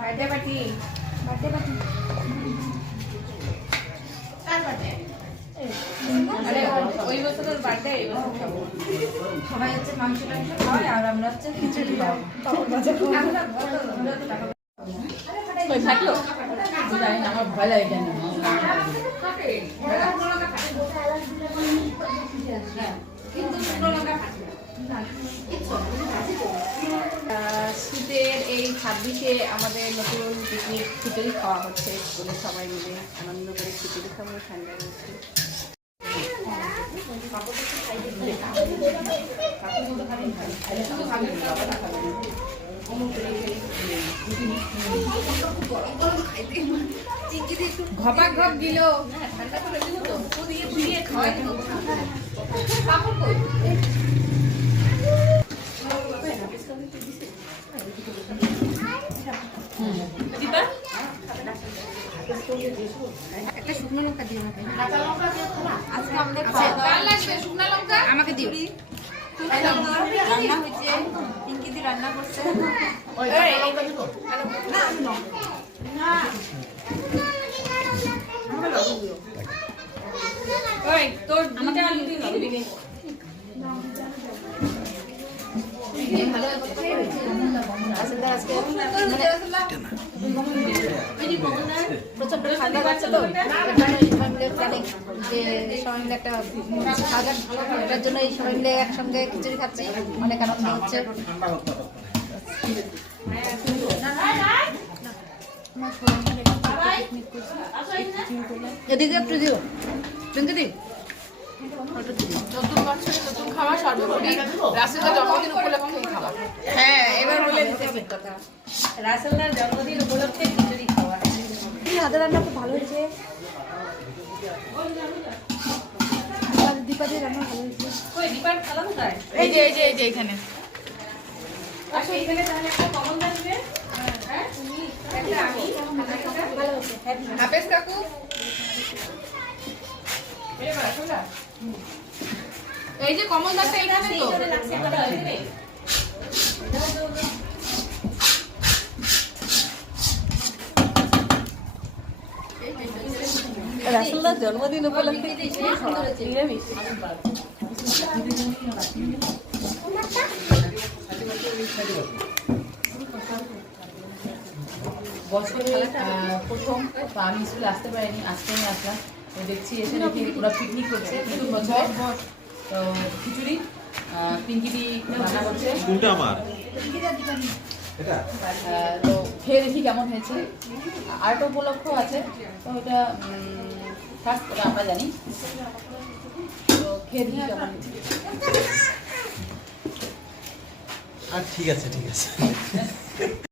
Birthday party কার birthday? আরে ওই বছর তোর বার্থডে এই বছর খাবো। সবাই হচ্ছে মাংস খাওয়ায় আর আমরা হচ্ছে খিচুড়ি খাওয়াবো। ওই থাকলো জানি না, আমার ভয় লাগে কেন শীতের এই 26-এ আমাদের নতুন পিকনিক খিচুড়ি খাওয়া হচ্ছে স্কুলে সবাই মিলে আনন্দ করে খিচুড়ি খাবো ঠান্ডার মধ্যে। ঘপাক ঘপ দিল ঠান্ডা করে দিল তো দিয়ে দিয়ে খাওয়াই দিল পাপড় কই দিবা একটা শুকনো লঙ্কা দিও না কাঁচা লঙ্কা আজকে আমাদের খাওয়া লাগবে শুকনো লঙ্কা আমাকে দিও রান্না হয়েছে পিঙ্কি দি রান্না করছে ওই লঙ্কা দিব না না ওই তোর দুটো আলু দিন দিবি ভালো আছে আসলে আজকে প্রচন্ড ঠান্ডা লাগছে তো যে সবাই মিলে একটা খাওয়া এটার জন্য এই সবাই মিলে একসঙ্গে খিচুড়ি খাচ্ছি অনেক আনন্দ হচ্ছে। এদিকে একটু দিও পিঙ্কি নতুন বছরে নতুন খাবার সর্বোপরি রাসেলদার জন্মদিন উপলক্ষে খাবার। হ্যাঁ এবার বলে দিতে হবে কথা রাসেলদার জন্মদিন উপলক্ষে খিচুড়ি খাওয়া। এই হাতের রান্না খুব ভালো হয়েছে, দীপাদের রান্না ভালো হয়েছে। কই দীপার খালা কোথায়? এই যে এই যে এই যে এখানে আসো এখানে তাহলে একটা কমন থাকবে। হ্যাঁ তুমি একটা আমি ভালো হয়েছে। হাফেজ কাকু এরে বাবা শোনা এই যে কমল দাসটা এখানে তো রাসেলদার জন্মদিন উপলক্ষে নিরামিষ বছরে প্রথম আমি স্কুলে আসতে পারিনি, আজকে আমি আসলাম দেখছি এসে নাকি ওরা পিকনিক করছে নতুন বছর তো খিচুড়ি পিঙ্কিদি রান্না করছে তো খেয়ে দেখি কেমন হয়েছে। আরেকটা উপলক্ষ আছে তো ওটা ফার্স্ট ওটা আমরা জানি তো খেয়ে দেখি কেমন হয়েছে। ঠিক আছে ঠিক আছে।